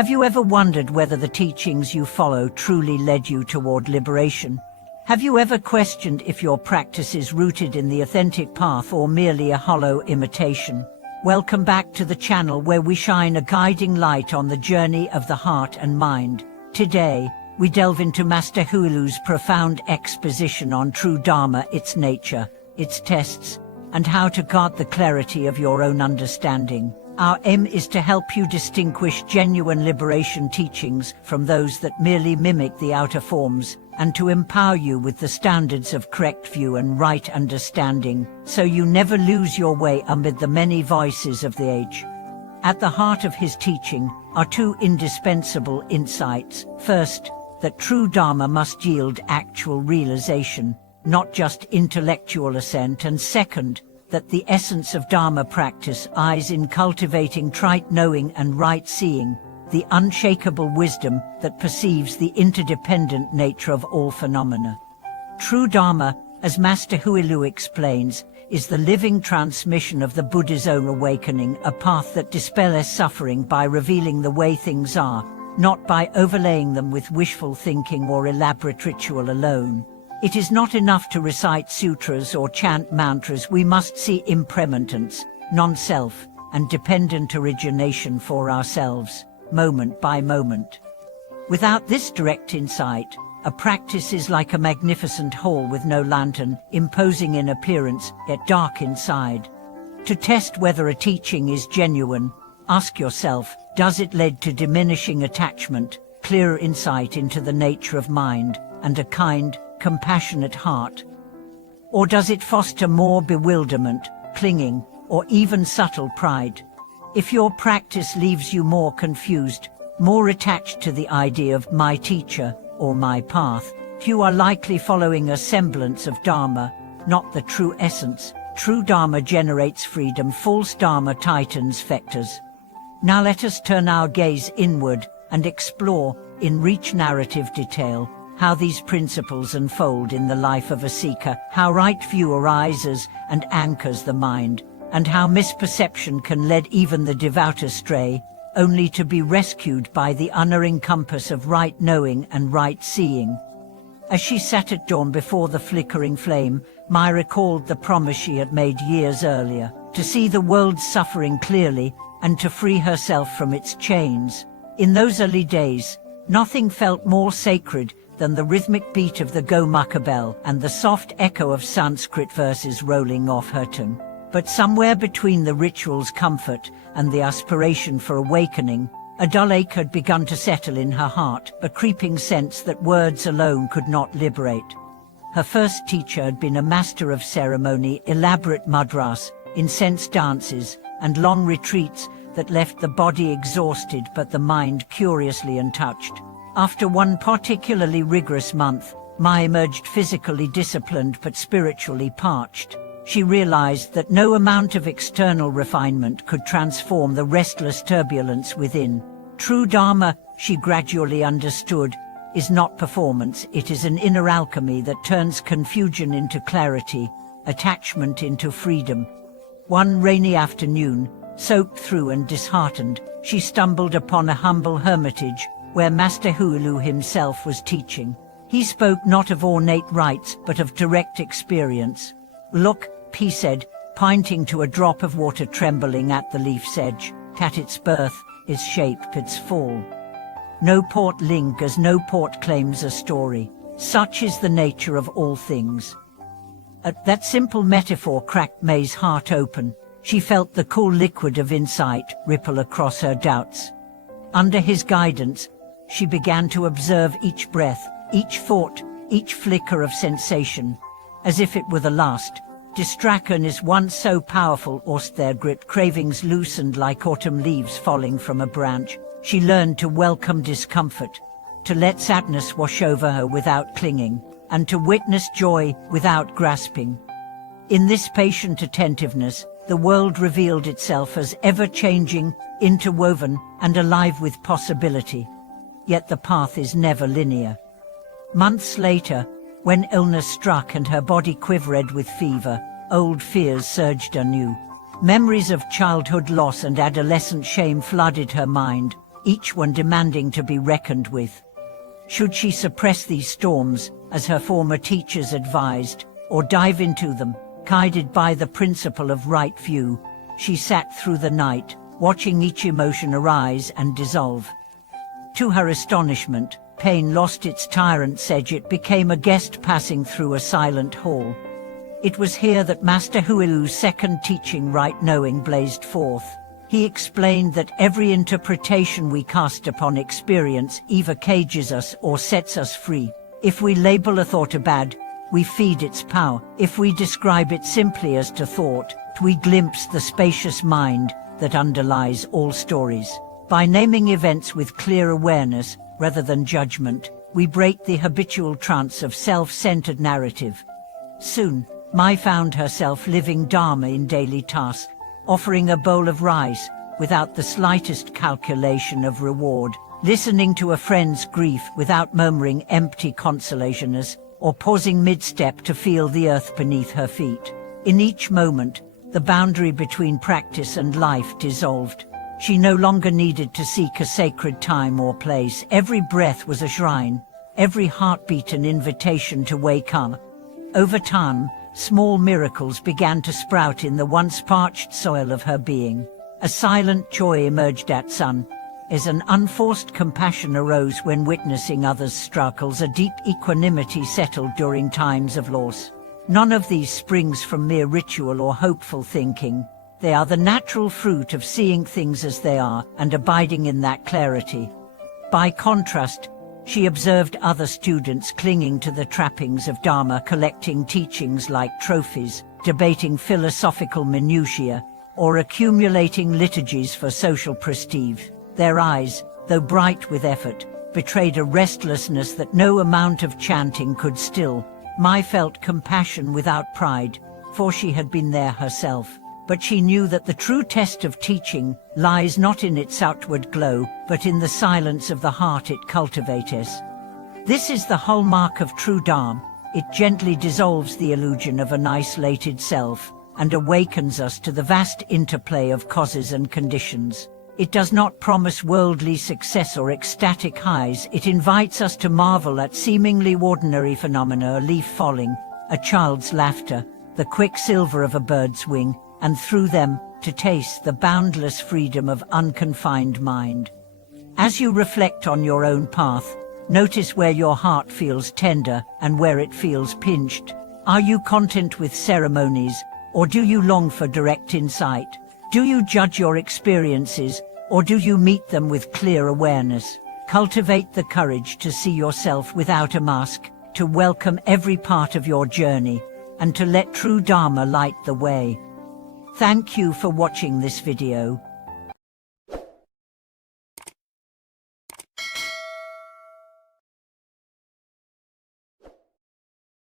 Have you ever wondered whether the teachings you follow truly led you toward liberation? Have you ever questioned if your practice is rooted in the authentic path or merely a hollow imitation? Welcome back to the channel where we shine a guiding light on the journey of the heart and mind. Today, we delve into Master Huilu's profound exposition on true Dharma, its nature, its tests, and how to guard the clarity of your own understanding. Our aim is to help you distinguish genuine liberation teachings from those that merely mimic the outer forms, and to empower you with the standards of correct view and right understanding, so you never lose your way amid the many voices of the age. At the heart of his teaching are two indispensable insights. First, that true Dharma must yield actual realization, not just intellectual assent, and second, that the essence of Dharma practice lies in cultivating right knowing and right seeing, the unshakable wisdom that perceives the interdependent nature of all phenomena. True Dharma, as Master Huilu explains, is the living transmission of the Buddha's own awakening, a path that dispels suffering by revealing the way things are, not by overlaying them with wishful thinking or elaborate ritual alone. It is not enough to recite sutras or chant mantras. We must see impermanence, non-self, and dependent origination for ourselves, moment by moment. Without this direct insight, a practice is like a magnificent hall with no lantern, imposing in appearance, yet dark inside. To test whether a teaching is genuine, ask yourself, does it lead to diminishing attachment, clearer insight into the nature of mind, and a kind, compassionate heart? Or does it foster more bewilderment, clinging, or even subtle pride? If your practice leaves you more confused, more attached to the idea of my teacher or my path, you are likely following a semblance of Dharma, not the true essence. True Dharma generates freedom, false Dharma tightens vectors. Now let us turn our gaze inward and explore, in rich narrative detail, how these principles unfold in the life of a seeker, how right view arises and anchors the mind, and how misperception can lead even the devout astray, only to be rescued by the unerring compass of right knowing and right seeing. As she sat at dawn before the flickering flame, Mai recalled the promise she had made years earlier, to see the world's suffering clearly and to free herself from its chains. In those early days, nothing felt more sacred than the rhythmic beat of the Gomukha bell and the soft echo of Sanskrit verses rolling off her tongue. But somewhere between the ritual's comfort and the aspiration for awakening, a dull ache had begun to settle in her heart, a creeping sense that words alone could not liberate. Her first teacher had been a master of ceremony, elaborate mudras, incense dances, and long retreats that left the body exhausted but the mind curiously untouched. After one particularly rigorous month, Mai emerged physically disciplined but spiritually parched. She realized that no amount of external refinement could transform the restless turbulence within. True Dharma, she gradually understood, is not performance. It is an inner alchemy that turns confusion into clarity, attachment into freedom. One rainy afternoon, soaked through and disheartened, she stumbled upon a humble hermitage where Master Huilu himself was teaching. He spoke not of ornate rites but of direct experience. "Look," he said, pointing to a drop of water trembling at the leaf's edge, "at its birth, its shape, its fall. No port lingers, no port claims a story. Such is the nature of all things." That simple metaphor cracked Mai's heart open. She felt the cool liquid of insight ripple across her doubts. Under his guidance, she began to observe each breath, each thought, each flicker of sensation, as if it were the last. Distraction is once so powerful, lost their grip, cravings loosened like autumn leaves falling from a branch. She learned to welcome discomfort, to let sadness wash over her without clinging, and to witness joy without grasping. In this patient attentiveness, the world revealed itself as ever-changing, interwoven, and alive with possibility. Yet the path is never linear. Months later, when illness struck and her body quivered with fever, old fears surged anew. Memories of childhood loss and adolescent shame flooded her mind, each one demanding to be reckoned with. Should she suppress these storms, as her former teachers advised, or dive into them, guided by the principle of right view? She sat through the night, watching each emotion arise and dissolve. To her astonishment, pain lost its tyrant's edge. It became a guest passing through a silent hall. It was here that Master Huilu's second teaching, right knowing, blazed forth. He explained that every interpretation we cast upon experience either cages us or sets us free. If we label a thought a bad, we feed its power. If we describe it simply as to thought, we glimpse the spacious mind that underlies all stories. By naming events with clear awareness, rather than judgment, we break the habitual trance of self-centered narrative. Soon, Mai found herself living Dharma in daily tasks, offering a bowl of rice without the slightest calculation of reward, listening to a friend's grief without murmuring empty consolations, or pausing mid-step to feel the earth beneath her feet. In each moment, the boundary between practice and life dissolved. She no longer needed to seek a sacred time or place. Every breath was a shrine, every heartbeat an invitation to wake up. Over time, small miracles began to sprout in the once parched soil of her being. A silent joy emerged at sun, as an unforced compassion arose when witnessing others' struggles. A deep equanimity settled during times of loss. None of these springs from mere ritual or hopeful thinking. They are the natural fruit of seeing things as they are and abiding in that clarity. By contrast, she observed other students clinging to the trappings of Dharma, collecting teachings like trophies, debating philosophical minutiae, or accumulating liturgies for social prestige. Their eyes, though bright with effort, betrayed a restlessness that no amount of chanting could still. Mai felt compassion without pride, for she had been there herself. But she knew that the true test of teaching lies not in its outward glow, but in the silence of the heart it cultivates. This is the hallmark of true Dharma. It gently dissolves the illusion of an isolated self and awakens us to the vast interplay of causes and conditions. It does not promise worldly success or ecstatic highs. It invites us to marvel at seemingly ordinary phenomena: a leaf falling, a child's laughter, the quicksilver of a bird's wing, and through them, to taste the boundless freedom of unconfined mind. As you reflect on your own path, notice where your heart feels tender and where it feels pinched. Are you content with ceremonies, or do you long for direct insight? Do you judge your experiences, or do you meet them with clear awareness? Cultivate the courage to see yourself without a mask, to welcome every part of your journey, and to let true Dharma light the way. Thank you for watching this video.